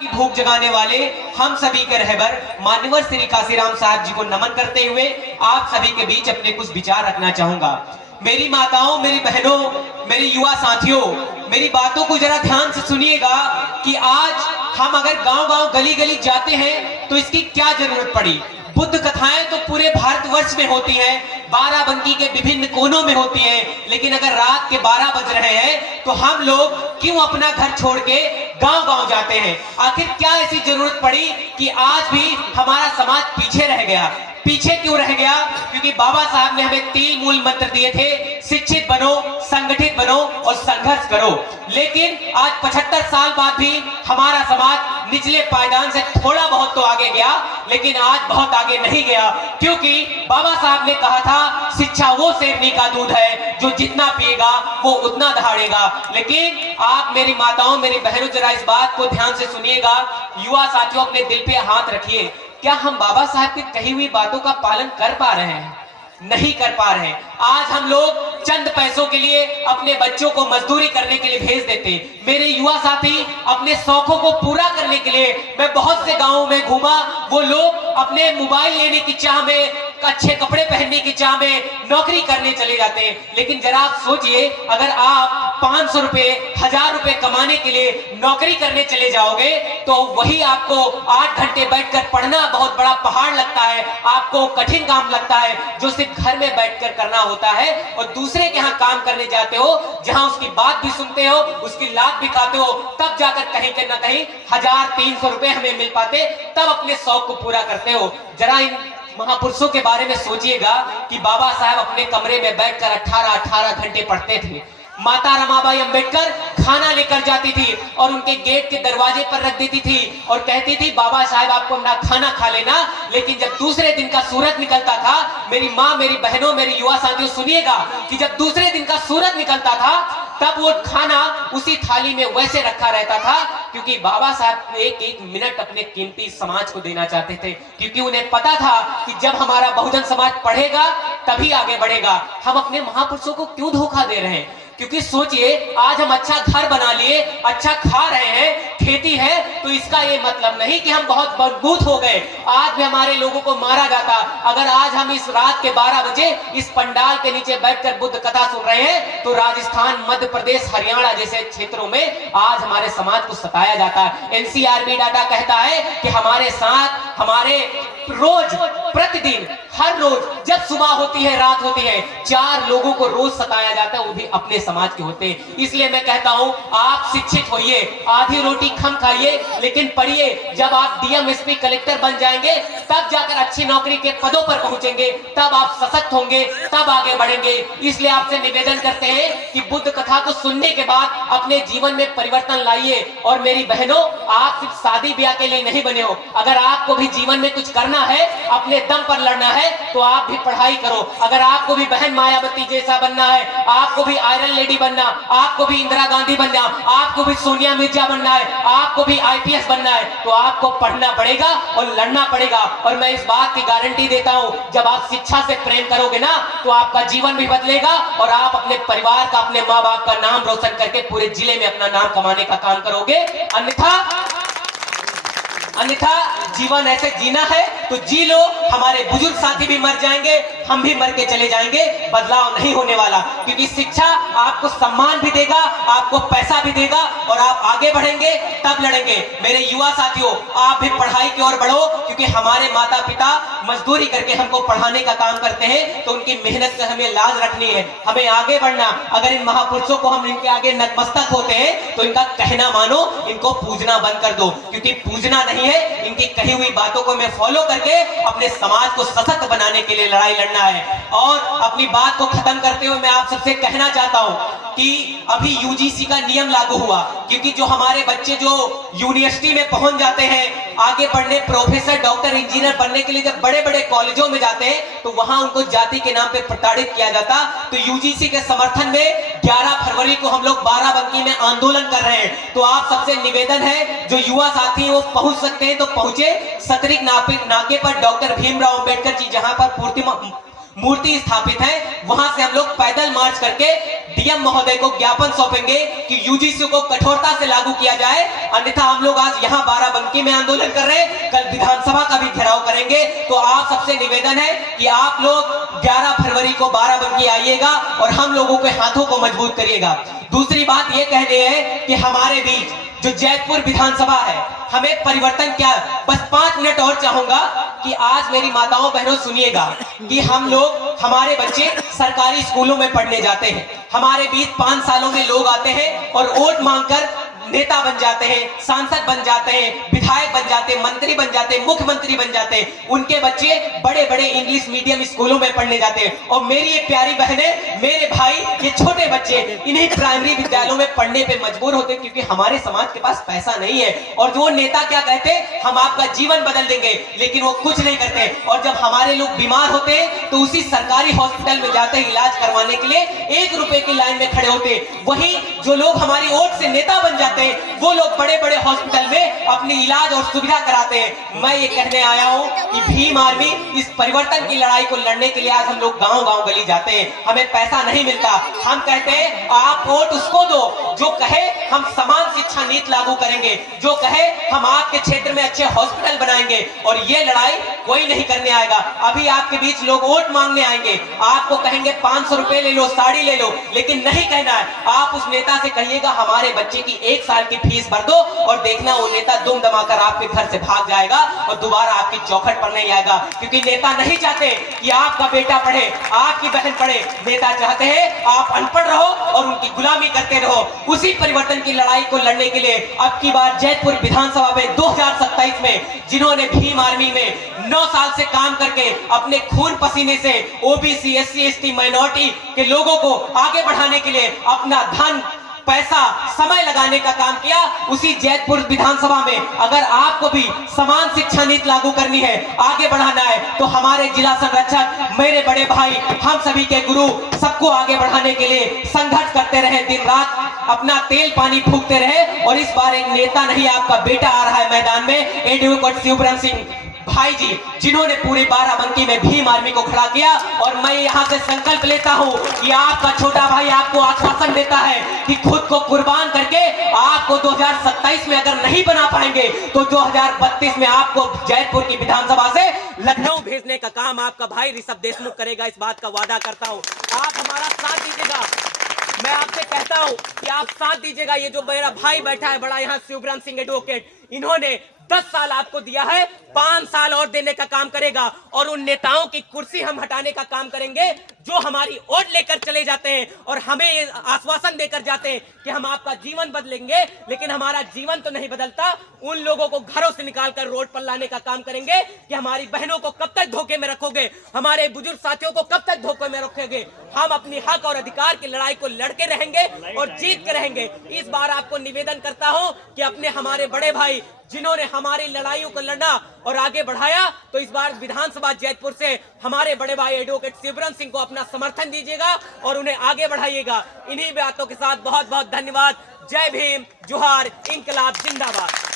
की भूख जगाने वाले हम सभी के रहबर मान्यवर श्री काशीराम साहब जी को नमन करते हुए आप सभी के बीच अपने कुछ विचार रखना चाहूंगा। मेरी माताओं, मेरी बहनों, मेरी युवा साथियों, मेरी बातों को जरा ध्यान से सुनिएगा कि आज हम अगर गांव-गांव, गली-गली जाते हैं तो इसकी क्या जरूरत पड़ी। बुद्ध कथाएं तो पूरे भारतवर्ष में होती हैं, बाराबंकी के विभिन्न कोनों में होती हैं, लेकिन अगर रात के 12 बज रहे हैं तो हम लोग क्यों अपना घर छोड़ के गांव-गांव जाते हैं। आखिर क्या ऐसी जरूरत पड़ी कि आज भी हमारा समाज पीछे रह गया। पीछे क्यों रह गया? क्योंकि बाबा साहब ने हमें 3 मूल मंत्र दिए थे, शिक्षित बनो, संगठित बनो और संघर्ष करो। लेकिन आज 75 साल बाद भी हमारा समाज निचले पायदान से थोड़ा बहुत तो आगे गया, लेकिन आज बहुत आगे नहीं गया, क्योंकि बाबा साहब ने कहा था शिक्षा वो शेरनी का दूध है जो जितना पिएगा वो उतना दहाड़ेगा। लेकिन आप मेरी माताओं, मेरी बहनों, जरा इस बात को ध्यान से सुनिएगा। युवा साथियों, अपने दिल पे हाथ रखिए। क्या हम बाबा साहब की कही हुई बातों का पालन कर पा रहे हैं? नहीं कर पा रहे हैं। आज हम लोग चंद पैसों के लिए अपने बच्चों को मजदूरी करने के लिए भेज देते हैं। मेरे युवा साथी अपने शौकों को पूरा करने के लिए, मैं बहुत से गांवों में घूमा, वो लोग अपने मोबाइल लेने की चाह में, अच्छे कपड़े पहनने की चाह में नौकरी करने चले जाते हैं। लेकिन जरा आप सोचिए, अगर आप 500 रुपए, 1000 रुपए कमाने के लिए नौकरी करने चले जाओगे तो वही आपको 8 घंटे बैठकर पढ़ना बहुत बड़ा पहाड़ लगता है, आपको कठिन काम लगता है जो सिर्फ घर में बैठकर करना होता है। और दूसरे के यहाँ काम करने जाते हो, जहां उसकी बात भी सुनते हो, उसकी लात भी खाते हो, तब जाकर कहीं के ना कहीं 1300 रुपए हमें मिल पाते, तब अपने शौक को पूरा करते हो। जरा इन महापुरुषों के बारे में सोचिएगा कि बाबा साहब अपने कमरे में बैठकर 18-18 घंटे पढ़ते थे। माता रमाबाई अंबेडकर खाना लेकर जाती थी और उनके गेट के दरवाजे पर रख देती थी और कहती थी बाबा साहब आपको अपना खाना खा लेना। लेकिन जब दूसरे दिन का सूरज निकलता था, मेरी माँ, मेरी बहनों, मेरी युवा साथियों, सुनिएगा कि जब दूसरे दिन का सूरज निकलता था तब वो खाना उसी थाली में वैसे रखा रहता था, क्योंकि बाबा साहब एक एक मिनट अपने कीमती समाज को देना चाहते थे, क्योंकि उन्हें पता था कि जब हमारा बहुजन समाज पढ़ेगा तभी आगे बढ़ेगा। हम अपने महापुरुषों को क्यों धोखा दे रहे हैं? क्योंकि सोचिए, आज हम अच्छा घर बना लिए, अच्छा खा रहे हैं, खेती है, तो इसका ये मतलब नहीं कि हम बहुत मजबूत हो गए। आज भी हमारे लोगों को मारा जाता। अगर आज हम इस रात के 12 बजे इस पंडाल के नीचे बैठकर बुद्ध कथा सुन रहे हैं तो राजस्थान, मध्य प्रदेश, हरियाणा जैसे क्षेत्रों में आज हमारे समाज को सताया जाता है। एनसीआरबी डाटा कहता है कि हमारे साथ, हमारे रोज, प्रतिदिन, हर रोज जब सुबह होती है, रात होती है, 4 लोगों को रोज सताया जाता है, वो भी अपने समाज के होते हैं। इसलिए मैं कहता हूं, आप शिक्षित होइए, आधी रोटी कम खाइए, लेकिन पढ़िए। जब आप डीएम, एसपी, कलेक्टर बन जाएंगे तब जाकर अच्छी नौकरी के पदों पर पहुंचेंगे, तब आप सशक्त होंगे, तब आगे बढ़ेंगे। इसलिए आपसे निवेदन करते हैं कि बुद्ध कथा को सुनने के बाद अपने जीवन में परिवर्तन लाइए। और मेरी बहनों, आप सिर्फ शादी ब्याह के लिए नहीं बने हो। अगर आपको भी जीवन में कुछ करना है, अपने दम पर लड़ना है, तो आप भी पढ़ाई करो। अगर आपको भी बहन मायावती जैसा बनना है, आपको भी आयरन लेडी बनना, आपको भी इंदिरा गांधी बनना, आपको भी सोनिया मिर्जा बनना है, आपको भी आईपीएस बनना है, तो आपको पढ़ना पड़ेगा और लड़ना पड़ेगा। और मैं इस बात की गारंटी देता हूं, जब आप शिक्षा से प्रेम करोगे ना, तो आपका जीवन भी बदलेगा और आप अपने परिवार का, अपने माँ बाप का नाम रोशन करके पूरे जिले में अपना नाम कमाने का काम करोगे। अन्यथा जीवन ऐसे जीना है तो जी लो। हमारे बुजुर्ग साथी भी मर जाएंगे, हम भी मर के चले जाएंगे, बदलाव नहीं होने वाला। क्योंकि शिक्षा आपको सम्मान भी देगा, आपको पैसा भी देगा और आप आगे बढ़ेंगे, तब लड़ेंगे। मेरे युवा साथियों, आप भी पढ़ाई की ओर बढ़ो, क्योंकि हमारे माता पिता मजदूरी करके हमको पढ़ाने का काम करते हैं, तो उनकी मेहनत से हमें लाज रखनी है, हमें आगे बढ़ना। अगर इन महापुरुषों को हम इनके आगे नतमस्तक होते हैं तो इनका कहना मानो, इनको पूजना बंद कर दो, क्योंकि पूजना नहीं है, इनकी कही हुई बातों को मैं फॉलो करके अपने समाज को सशक्त बनाने के लिए लड़ाई लड़ना है। और अपनी बात को खत्म करते हुए मैं आप सबसे कहना चाहता हूं कि अभी यूजीसी का नियम लागू हुआ, क्योंकि जो हमारे बच्चे जो यूनिवर्सिटी में पहुंच जाते हैं, आगे बढ़ने, प्रोफेसर, डॉक्टर, इंजीनियर बनने के लिए जब बड़े बड़े कॉलेजों में जाते हैं तो वहां उनको जाति के नाम पे प्रताड़ित किया जाता। तो यूजीसी के समर्थन में 11 फरवरी को हम लोग बाराबंकी में आंदोलन कर रहे हैं। तो आप सबसे निवेदन है, जो युवा साथी हैं वो पहुंच सकते हैं तो पहुंचे। सतरिक नाके पर डॉक्टर भीमराव अंबेडकर जी जहां पर मूर्ति स्थापित है, वहां से हम लोग पैदल मार्च करके डीएम महोदय को ज्ञापन सौंपेंगे कि यूजीसी को कठोरता से लागू किया जाए। अन्यथा हम लोग आज यहाँ बाराबंकी में आंदोलन कर रहे हैं, कल विधानसभा का भी घेराव करेंगे। तो आप सबसे निवेदन है कि आप लोग 11 फरवरी को बाराबंकी आइएगा और हम लोगों के हाथों को मजबूत करिएगा। दूसरी बात ये कहनी है कि हमारे बीच जो जैतपुर विधानसभा है, हमें परिवर्तन क्या, बस 5 मिनट और चाहूंगा कि आज मेरी माताओं बहनों सुनिएगा कि हम लोग, हमारे बच्चे सरकारी स्कूलों में पढ़ने जाते हैं, हमारे बीच 5 सालों में लोग आते हैं और वोट मांगकर नेता बन जाते हैं, सांसद बन जाते हैं, विधायक बन जाते हैं, मंत्री बन जाते हैं, मुख्यमंत्री बन जाते हैं। उनके बच्चे बड़े बड़े इंग्लिश मीडियम स्कूलों में पढ़ने जाते हैं और मेरी ये प्यारी बहनें, मेरे भाई, ये छोटे बच्चे इन्हीं प्राइमरी विद्यालयों में पढ़ने पे मजबूर होते हैं, क्योंकि हमारे समाज के पास पैसा नहीं है। और जो नेता क्या कहते हैं, हम आपका जीवन बदल देंगे, लेकिन वो कुछ नहीं करते। और जब हमारे लोग बीमार होते हैं तो उसी सरकारी हॉस्पिटल में जाते हैं इलाज करवाने के लिए, 1 रुपए की लाइन में खड़े होते हैं। वहीं जो लोग हमारी वोट से नेता बन जाते हैं, वो लोग बड़े बड़े हॉस्पिटल में अपनी इलाज और सुविधा कराते हैं। मैं ये कहने आया हूं कि भीम आर्मी इस परिवर्तन की लड़ाई को लड़ने के लिए आज हम लोग गांव-गांव गली जाते हैं। हमें पैसा नहीं मिलता, हम कहते हैं आप वोट उसको दो जो कहे हम समान शिक्षा नीति लागू करेंगे, जो कहे हम आपके क्षेत्र में अच्छे हॉस्पिटल बनाएंगे। और ये लड़ाई कोई नहीं करने आएगा। अभी आपके बीच लोग वोट मांगने आएंगे, आपको कहेंगे 500 रुपए ले लो, साड़ी ले लो, लेकिन नहीं कहना है। आप उस नेता से कहिएगा हमारे बच्चे की 1 साल की फीस भर दो, और देखना वो नेता दुम दमाकर आपके घर से भाग जाएगा और दोबारा आपकी चौखट पर नहीं आएगा। क्योंकि नेता नहीं चाहते कि आपका बेटा पढ़े, आपकी बहन पढ़े। नेता चाहते हैं आप अनपढ़ रहो और उनकी गुलामी करते रहो। उसी परिवर्तन की लड़ाई को लड़ने के लिए अब की बार जैतपुर विधानसभा में 2027 में जिन्होंने भीम आर्मी में 9 साल से काम करके अपने खून पसीने से ओबीसी, एससी, एसटी, माइनॉरिटी के लोगों को आगे बढ़ाने के लिए अपना धन, पैसा, समय लगाने का काम किया, उसी जैतपुर विधानसभा में अगर आपको भी समान शिक्षा नीति लागू करनी है, आगे बढ़ाना है, तो हमारे जिला संरक्षक, मेरे बड़े भाई, हम सभी के गुरु सबको आगे बढ़ाने के लिए संघर्ष करते रहे, दिन रात अपना तेल पानी फूंकते रहे। और इस बार एक नेता नहीं, आपका बेटा आ रहा है मैदान में, एडवोकेट शिवब्रह्म सिंह भाई जी, जिन्होंने पूरे बाराबंकी में भीम आर्मी को खड़ा किया। और मैं यहाँ से संकल्प लेता हूँ कि आपका छोटा भाई आपको आश्वासन देता है कि खुद को कुर्बान करके आपको 2027 में अगर नहीं बना पाएंगे तो 2032 में आपको जैतपुर की विधानसभा से लखनऊ भेजने का काम आपका भाई ऋषभ देशमुख करेगा। इस बात का वादा करता हूँ, आप हमारा साथ दीजिएगा। मैं आपसे कहता हूं कि आप साथ दीजिएगा। ये जो मेरा भाई बैठा है बड़ा यहाँ, शिवब्रह्म सिंह एडवोकेट, इन्होंने 10 साल आपको दिया है, 5 साल और देने का काम करेगा। और उन नेताओं की कुर्सी हम हटाने का काम करेंगे जो हमारी वोट लेकर चले जाते हैं और हमें ये आश्वासन देकर जाते हैं कि हम आपका जीवन बदलेंगे, लेकिन हमारा जीवन तो नहीं बदलता। उन लोगों को घरों से निकालकर रोड पर लाने का काम करेंगे कि हमारी बहनों को कब तक धोखे में रखोगे, हमारे बुजुर्ग साथियों को कब तक धोखे में रखोगे। हम अपनी हक और अधिकार की लड़ाई को लड़के रहेंगे और जीत के रहेंगे। इस बार आपको निवेदन करता हूं कि अपने हमारे बड़े भाई जिन्होंने हमारी लड़ाइयों को लड़ा और आगे बढ़ाया, तो इस बार विधानसभा जैतपुर से हमारे बड़े भाई एडवोकेट शिवब्रह्म सिंह को अपना समर्थन दीजिएगा और उन्हें आगे बढ़ाइएगा। इन्हीं बातों के साथ बहुत बहुत धन्यवाद। जय भीम, जोहार, इंकलाब जिंदाबाद।